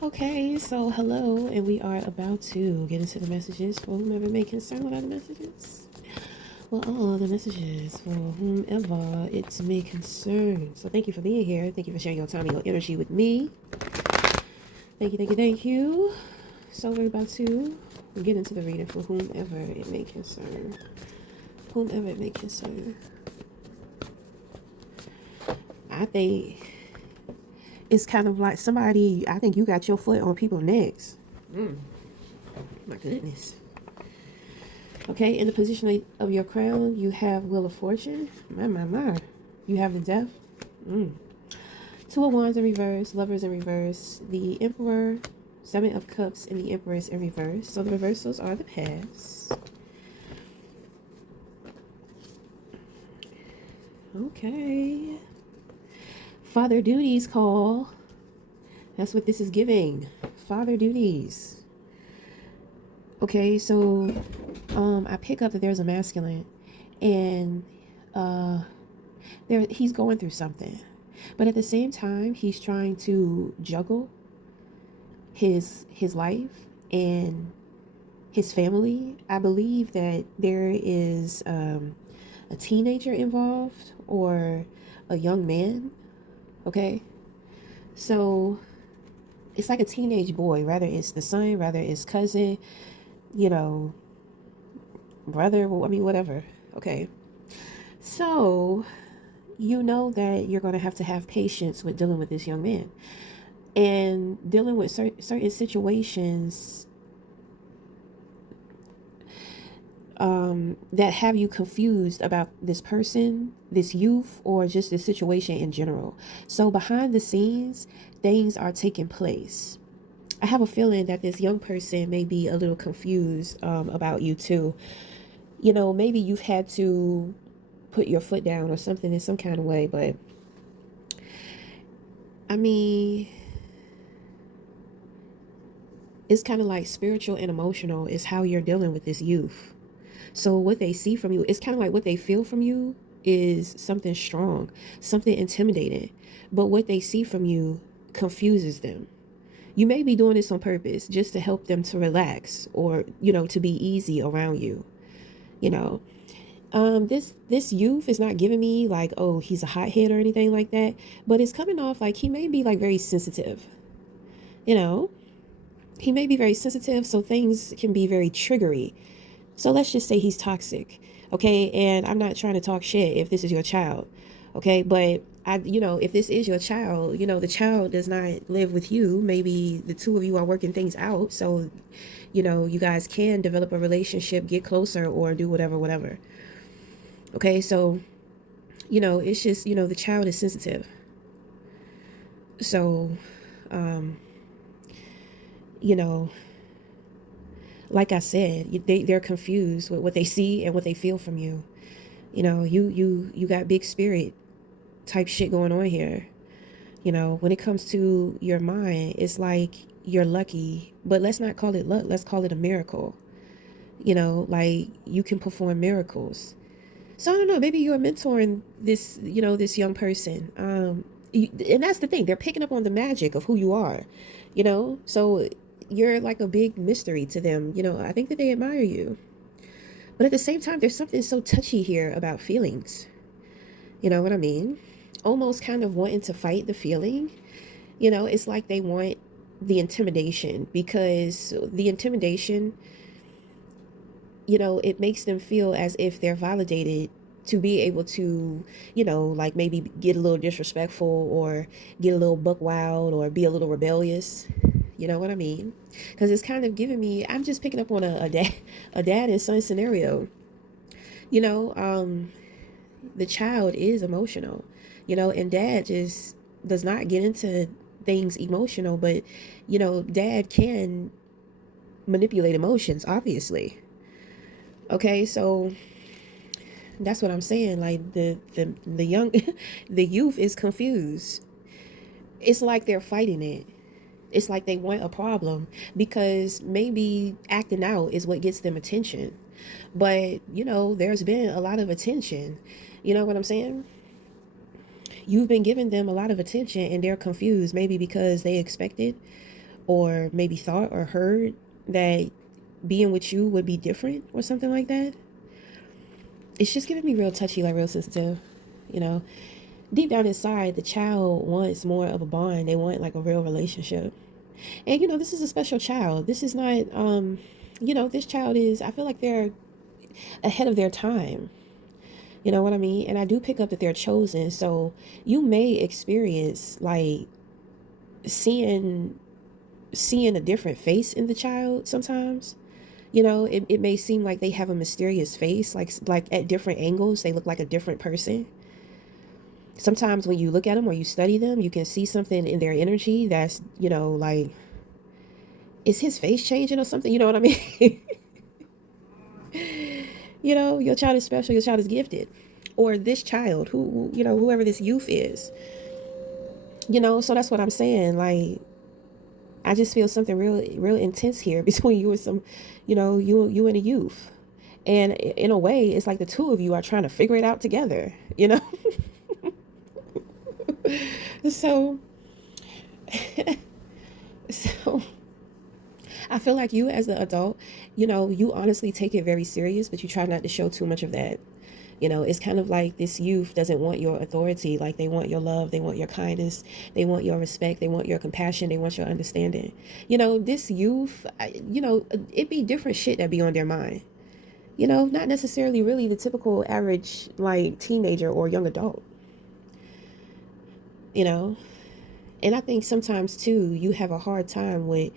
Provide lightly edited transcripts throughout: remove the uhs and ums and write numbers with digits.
Okay, so hello, and we are about to get into the messages for whomever may concern. What are the messages? Well, all the messages for whomever it may concern. So thank you for being here. Thank you for sharing your time and your energy with me. Thank you, thank you, thank you. So we're about to get into the reading for whomever it may concern. Whomever it may concern. I think it's kind of like somebody, I think you got your foot on people's necks. My goodness. Okay, in the position of your crown, you have Wheel of Fortune. My. You have the Death. Two of Wands in reverse, Lovers in reverse, the Emperor, Seven of Cups, and the Empress in reverse. So the reversals are the past. Okay. Father duties call. That's what this is giving. Father duties. Okay, so I pick up that there's a masculine, and he's going through something, but at the same time he's trying to juggle his life and his family. I believe that there is a teenager involved or a young man. Okay, so it's like a teenage boy, rather it's the son, rather it's cousin, you know, brother, I mean, whatever. Okay, so you know that you're going to have patience with dealing with this young man and dealing with certain situations that have you confused about this person, this youth, or just this situation in general. So behind the scenes, things are taking place. I have a feeling that this young person may be a little confused about you too. You know, maybe you've had to put your foot down or something in some kind of way, but I mean, it's kind of like spiritual and emotional is how you're dealing with this youth. So what they see from you, it's kind of like what they feel from you is something strong, something intimidating. But what they see from you confuses them. You may be doing this on purpose just to help them to relax or, to be easy around you. You know, this youth is not giving me like, oh, he's a hothead or anything like that, but it's coming off like he may be like very sensitive. You know, he may be very sensitive, so things can be very triggery. So let's just say he's toxic, okay? And I'm not trying to talk shit if this is your child, okay? But if this is your child, the child does not live with you. Maybe the two of you are working things out, so you guys can develop a relationship, get closer, or do whatever. Okay, so it's just the child is sensitive. So, you know, like I said, they're confused with what they see and what they feel from you. You got big spirit type shit going on here. When it comes to your mind, it's like you're lucky, but let's not call it luck. Let's call it a miracle. Like you can perform miracles. So I don't know, maybe you're mentoring this young person. And that's the thing. They're picking up on the magic of who you are, so you're like a big mystery to them. I think that they admire you. But at the same time, there's something so touchy here about feelings. You know what I mean? Almost kind of wanting to fight the feeling. It's like they want the intimidation, because the intimidation, it makes them feel as if they're validated to be able to, like maybe get a little disrespectful or get a little buck wild or be a little rebellious. You know what I mean? Because it's kind of giving me, I'm just picking up on a dad and son scenario. You know, um, the child is emotional, and dad just does not get into things emotional, but, dad can manipulate emotions, obviously. Okay, so that's what I'm saying. Like the young, the youth is confused. It's like they're fighting it. It's like they want a problem because maybe acting out is what gets them attention. But, there's been a lot of attention. You know what I'm saying? You've been giving them a lot of attention and they're confused, maybe because they expect it, or maybe thought or heard that being with you would be different or something like that. It's just giving me real touchy, like real sensitive, you know. Deep down inside, the child wants more of a bond. They want like a real relationship. And this is a special child. This is not this child is, I feel like they're ahead of their time. You know what I mean? And I do pick up that they're chosen. So you may experience like seeing a different face in the child sometimes. It may seem like they have a mysterious face, like at different angles, they look like a different person. Sometimes when you look at them or you study them, you can see something in their energy that's, like, is his face changing or something? You know what I mean? Your child is special, your child is gifted. Or this child, whoever this youth is, so that's what I'm saying. Like, I just feel something real, real intense here between you and you and a youth. And in a way, it's like the two of you are trying to figure it out together, So, so I feel like you as the adult, you honestly take it very serious, but you try not to show too much of that. It's kind of like this youth doesn't want your authority. Like, they want your love, they want your kindness, they want your respect, they want your compassion, they want your understanding. This youth, it be different shit that be on their mind. Not necessarily really the typical average like teenager or young adult. you know and I think sometimes too you have a hard time with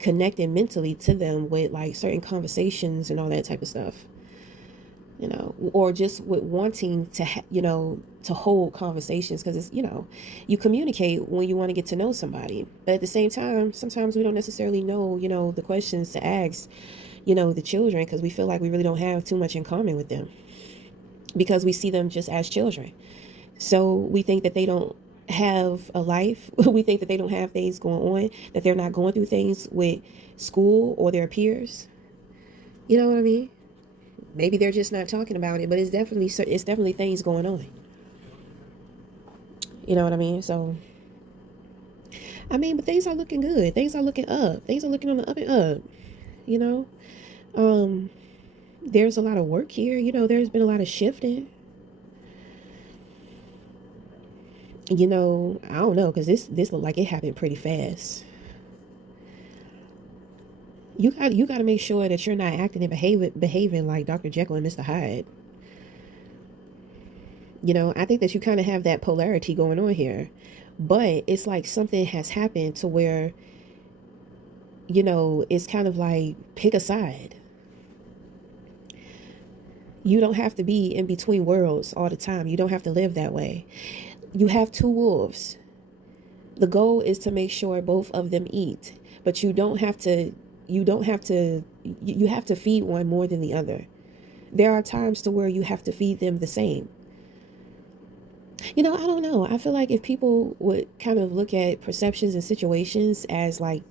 connecting mentally to them with like certain conversations and all that type of stuff, or just with wanting to to hold conversations, because it's you communicate when you want to get to know somebody, but at the same time sometimes we don't necessarily know the questions to ask the children, because we feel like we really don't have too much in common with them, because we see them just as children. So we think that they don't have a life. We think that they don't have things going on, that they're not going through things with school or their peers. You know what I mean? Maybe they're just not talking about it, but it's definitely things going on. You know what I mean? So, I mean, but things are looking good. Things are looking up. Things are looking on the up and up. You know, um, there's a lot of work here. There's been a lot of shifting. I don't know, because this looked like it happened pretty fast. You got to make sure that you're not acting and behaving like Dr. Jekyll and Mr. Hyde. I think that you kind of have that polarity going on here, but it's like something has happened to where it's kind of like pick a side. You don't have to be in between worlds all the time. You don't have to live that way. You have two wolves. The goal is to make sure both of them eat, but you have to feed one more than the other. There are times to where you have to feed them the same. I don't know. I feel like if people would kind of look at perceptions and situations as like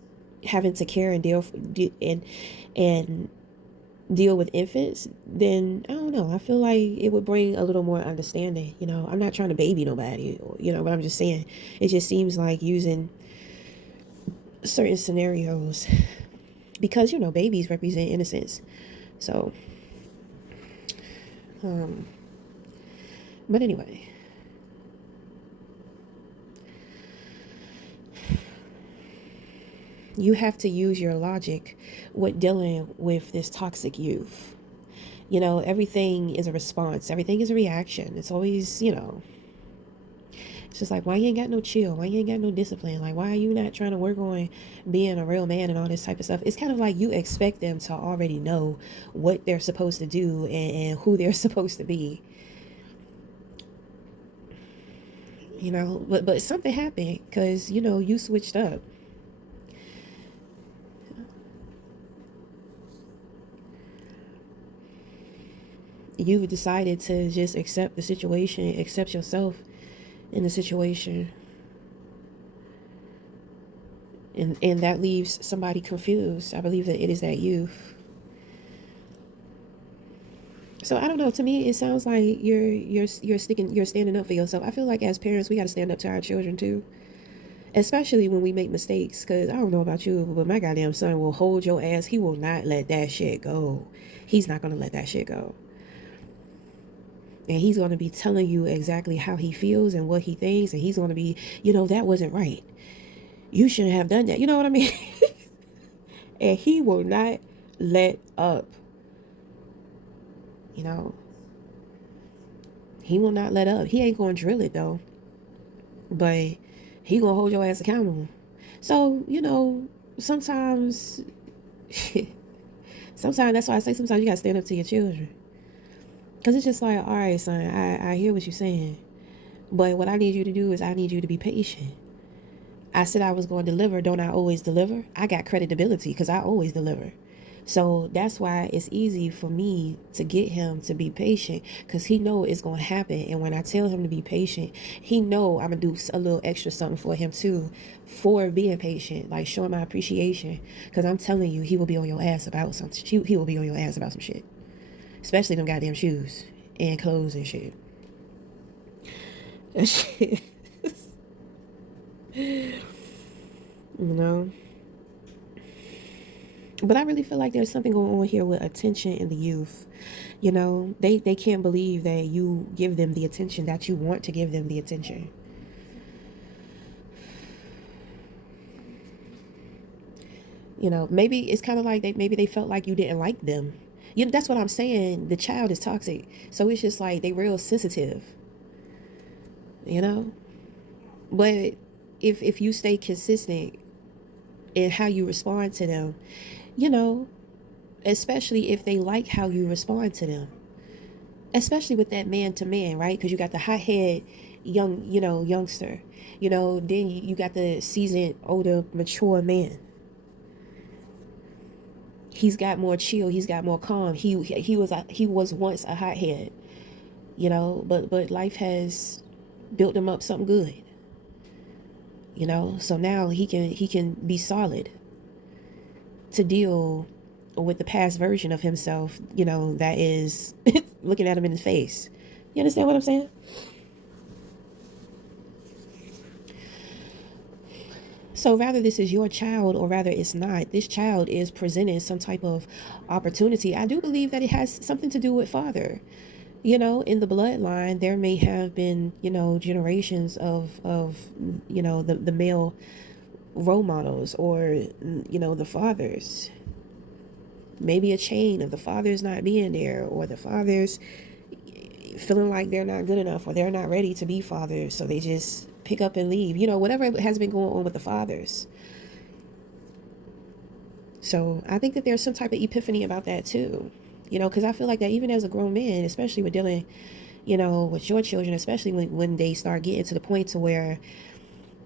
having to care and and deal with infants, then I don't know. I feel like it would bring a little more understanding. I'm not trying to baby nobody, but I'm just saying it just seems like using certain scenarios, because babies represent innocence. So, but anyway, you have to use your logic with dealing with this toxic youth. Everything is a response, everything is a reaction. It's always, it's just like, why you ain't got no chill? Why you ain't got no discipline? Like, why are you not trying to work on being a real man and all this type of stuff? It's kind of like you expect them to already know what they're supposed to do and who they're supposed to be. But something happened, because you switched up. You've decided to just accept the situation, accept yourself in the situation, and that leaves somebody confused. I believe that it is that youth. So I don't know. To me, it sounds like you're standing up for yourself. I feel like as parents, we got to stand up to our children too. Especially when we make mistakes, because I don't know about you, but my goddamn son will hold your ass. He will not let that shit go. He's not going to let that shit go. And he's going to be telling you exactly how he feels and what he thinks. And he's going to be, that wasn't right. You shouldn't have done that. You know what I mean? And he will not let up. You know, he will not let up. He ain't going to drill it though. But he going to hold your ass accountable. So, sometimes, sometimes that's why I say sometimes you got to stand up to your children. Because it's just like, all right, son, I hear what you're saying. But what I need you to do is I need you to be patient. I said I was going to deliver. Don't I always deliver? I got credibility because I always deliver. So that's why it's easy for me to get him to be patient, because he know it's going to happen. And when I tell him to be patient, he know I'm going to do a little extra something for him too, for being patient, like showing my appreciation. Because I'm telling you, he will be on your ass about something. He will be on your ass about some shit. Especially them goddamn shoes and clothes and shit. That shit. But I really feel like there's something going on here with attention in the youth. They can't believe that you give them the attention that you want to give them the attention. Maybe it's kind of like maybe they felt like you didn't like them. That's what I'm saying. The child is toxic. So it's just like they real sensitive. But if you stay consistent in how you respond to them, especially if they like how you respond to them, especially with that man to man, right? Because you got the hothead youngster, then you got the seasoned, older, mature man. He's got more chill. He's got more calm. He was once a hothead, but life has built him up something good, so now he can be solid to deal with the past version of himself, that is looking at him in his face. You understand what I'm saying? So rather this is your child or rather it's not, this child is presenting some type of opportunity. I do believe that it has something to do with father. In the bloodline, there may have been, generations of the male role models, or, the fathers. Maybe a chain of the fathers not being there, or the fathers feeling like they're not good enough, or they're not ready to be fathers, so they just pick up and leave. Whatever has been going on with the fathers. So I think that there's some type of epiphany about that too. Because I feel like that even as a grown man, especially with dealing, with your children, especially when they start getting to the point to where,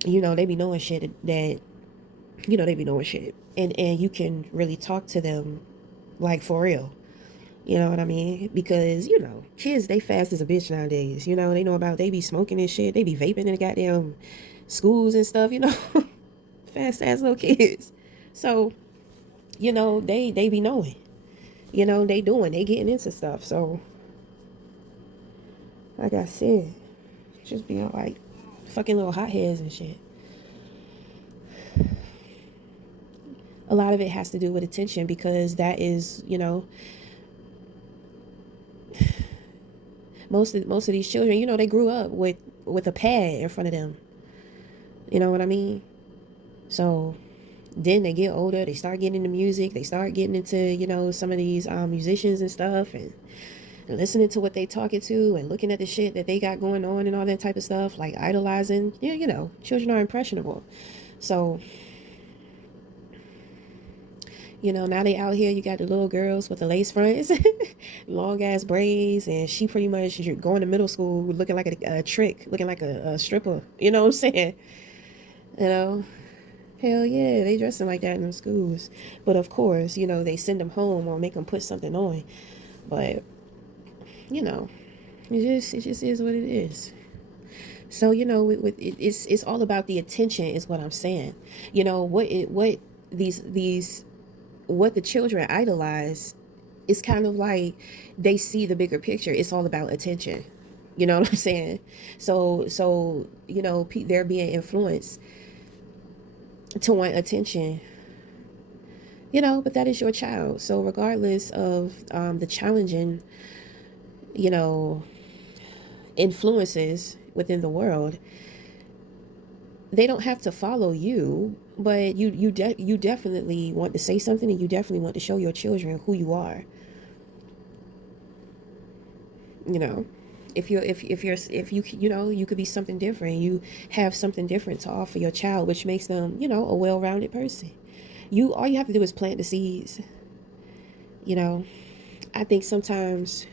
they be knowing shit that, they be knowing shit. And you can really talk to them like for real. You know what I mean? Because, kids, they fast as a bitch nowadays. They know about, they be smoking and shit. They be vaping in the goddamn schools and stuff, fast ass little kids. So, they be knowing. They getting into stuff. So, like I said, just being like fucking little hotheads and shit. A lot of it has to do with attention, because that is, most of these children, they grew up with a pad in front of them. You know what I mean? So then they get older, they start getting into music, they start getting into, some of these musicians and stuff, and listening to what they talking to and looking at the shit that they got going on and all that type of stuff, like idolizing. Children are impressionable. So, now they out here, you got the little girls with the lace fronts, long ass braids, and she pretty much going to middle school looking like a trick, looking like a stripper. You know what I'm saying? Hell yeah, they dressing like that in them schools. But of course, they send them home or make them put something on. But, it just is what it is. So, it's all about the attention is what I'm saying. What the children idolize is kind of like they see the bigger picture. It's all about attention. You know what I'm saying? So they're being influenced to want attention, but that is your child. So regardless of the challenging, you know, influences within the world, they don't have to follow you, but you definitely want to say something, and you definitely want to show your children who you are. You know, if you could be something different. You have something different to offer your child, which makes them, a well-rounded person. All you have to do is plant the seeds. You know, I think sometimes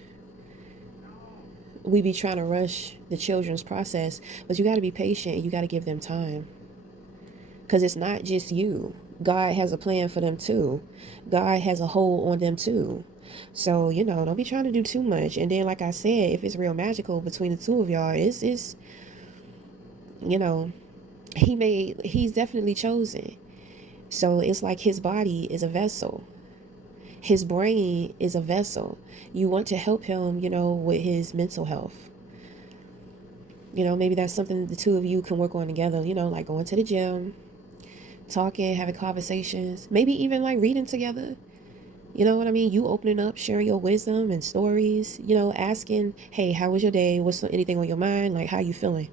we be trying to rush the children's process, but you got to be patient and you got to give them time, because it's not just you. God has a plan for them too. God has a hold on them too. So, don't be trying to do too much. And then, like I said, if it's real magical between the two of y'all, it's you know, he's definitely chosen. So it's like his body is a vessel. His brain is a vessel. You want to help him, with his mental health. Maybe that's something the two of you can work on together, like going to the gym, talking, having conversations, maybe even like reading together. You know what I mean? You opening up, sharing your wisdom and stories, asking, hey, how was your day? What's anything on your mind? Like, how you feeling?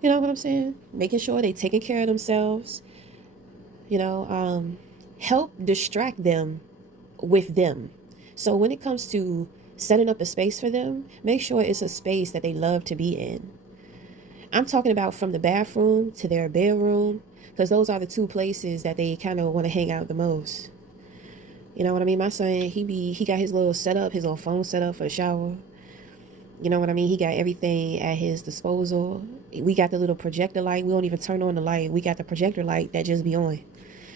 You know what I'm saying? Making sure they taking care of themselves, you know, um, help distract them with them. So when it comes to setting up a space for them, make sure it's a space that they love to be in. I'm talking about from the bathroom to their bedroom, because those are the two places that they kind of want to hang out the most. You know what I mean? My son, he got his little setup, his little phone set up for the shower. You know what I mean? He got everything at his disposal. We got the little projector light. We don't even turn on the light. We got the projector light that just be on.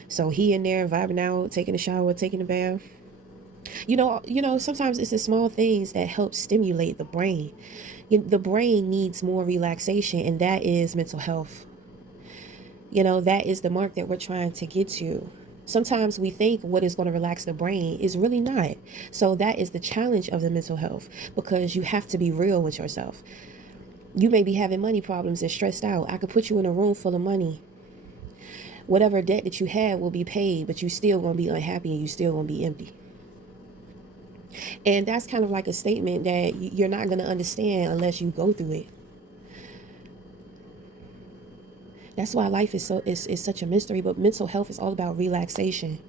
So he in there vibing out, taking a shower, taking a bath. Sometimes it's the small things that help stimulate the brain. The brain needs more relaxation, and that is mental health. That is the mark that we're trying to get to. Sometimes we think what is going to relax the brain is really not. So that is the challenge of the mental health, because you have to be real with yourself. You may be having money problems and stressed out. I could put you in a room full of money. Whatever debt that you had will be paid, but you still going to be unhappy and you still going to be empty. And that's kind of like a statement that you're not going to understand unless you go through it. That's why life is such a mystery, but mental health is all about relaxation.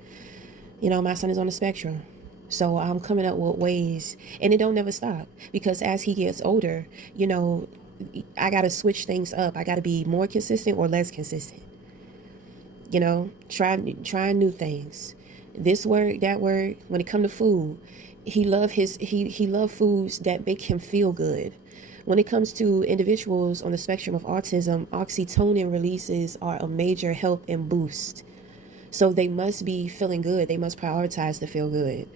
My son is on the spectrum. So I'm coming up with ways, and it don't never stop, because as he gets older, I got to switch things up. I got to be more consistent or less consistent. Trying new things. This work, that work. When it come to food, he love foods that make him feel good. When it comes to individuals on the spectrum of autism, oxytocin releases are a major help and boost. So they must be feeling good. They must prioritize to feel good.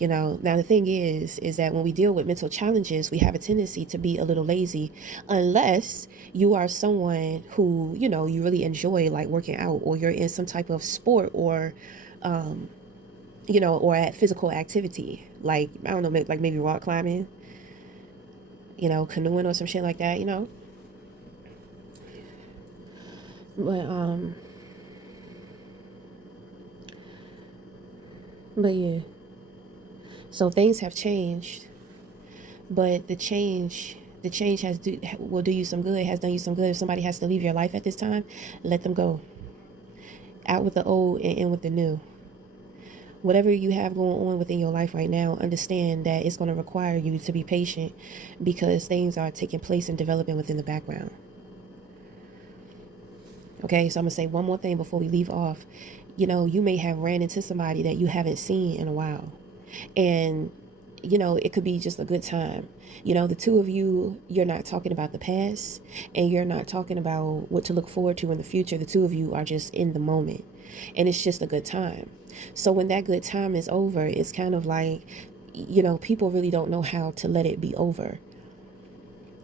Now the thing is that when we deal with mental challenges, we have a tendency to be a little lazy, unless you are someone who, you really enjoy like working out, or you're in some type of sport, or, or at physical activity, like, I don't know, like maybe rock climbing, canoeing or some shit like that, but but yeah. So things have changed, but the change will do you some good. It has done you some good. If somebody has to leave your life at this time, let them go. Out with the old and in with the new. Whatever you have going on within your life right now, understand that it's going to require you to be patient, because things are taking place and developing within the background. Okay, so I'm going to say one more thing before we leave off. You may have ran into somebody that you haven't seen in a while. And, it could be just a good time. The two of you, you're not talking about the past, and you're not talking about what to look forward to in the future. The two of you are just in the moment, and it's just a good time. So when that good time is over, it's kind of like, people really don't know how to let it be over.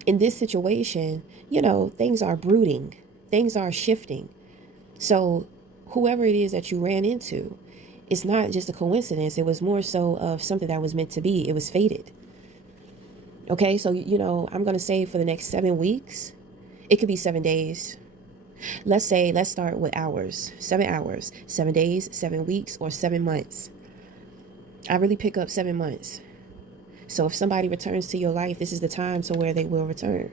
In this situation, things are brooding, things are shifting. So whoever it is that you ran into, it's not just a coincidence. It was more so of something that was meant to be. It was fated. Okay, so, I'm going to say for the next 7 weeks, it could be 7 days. Let's start with hours. 7 hours, 7 days, 7 weeks, or 7 months. I really pick up 7 months. So if somebody returns to your life, this is the time to where they will return.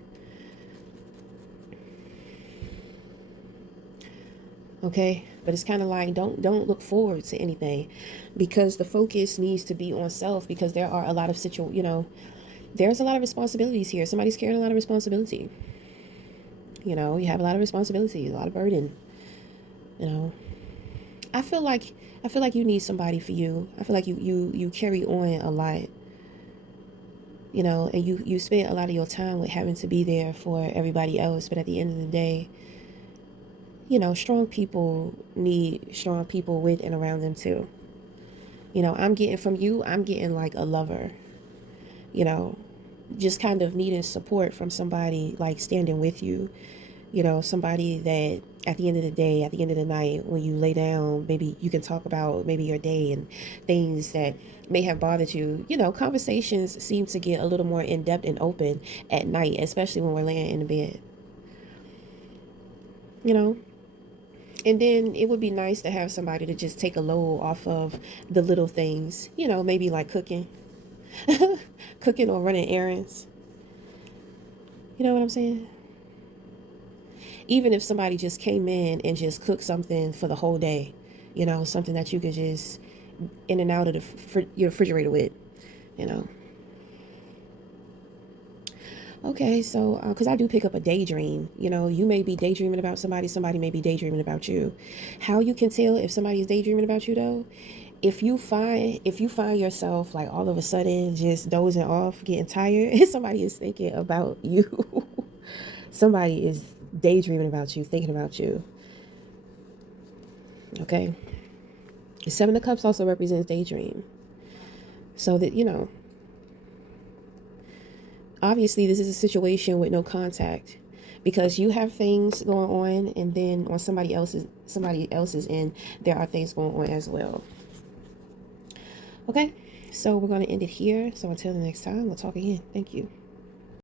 Okay, but it's kind of like don't look forward to anything, because the focus needs to be on self, because there are a lot of there's a lot of responsibilities here. Somebody's carrying a lot of responsibility. You have a lot of responsibility, a lot of burden. you know I feel like you need somebody for you. I feel like you carry on a lot, and you spend a lot of your time with having to be there for everybody else, but at the end of the day, strong people need strong people with and around them too. I'm getting from you, I'm getting like a lover, you know, just kind of needing support from somebody, like standing with you, somebody that at the end of the day, at the end of the night, when you lay down, maybe you can talk about maybe your day and things that may have bothered you. Conversations seem to get a little more in depth and open at night, especially when we're laying in the bed, you know. And then it would be nice to have somebody to just take a load off of the little things, maybe like cooking, cooking or running errands. You know what I'm saying? Even if somebody just came in and just cooked something for the whole day, something that you could just in and out of your refrigerator with, you know. Okay, so because I do pick up a daydream, you may be daydreaming about somebody, somebody may be daydreaming about you. How you can tell if somebody is daydreaming about you, though, if you find yourself like all of a sudden just dozing off, getting tired, somebody is thinking about you. Somebody is daydreaming about you, thinking about you. Okay. The Seven of Cups also represents daydream. So that, obviously this is a situation with no contact, because you have things going on, and then on somebody else's end, there are things going on as well. Okay, so we're going to end it here. So until the next time, we'll talk again. Thank you.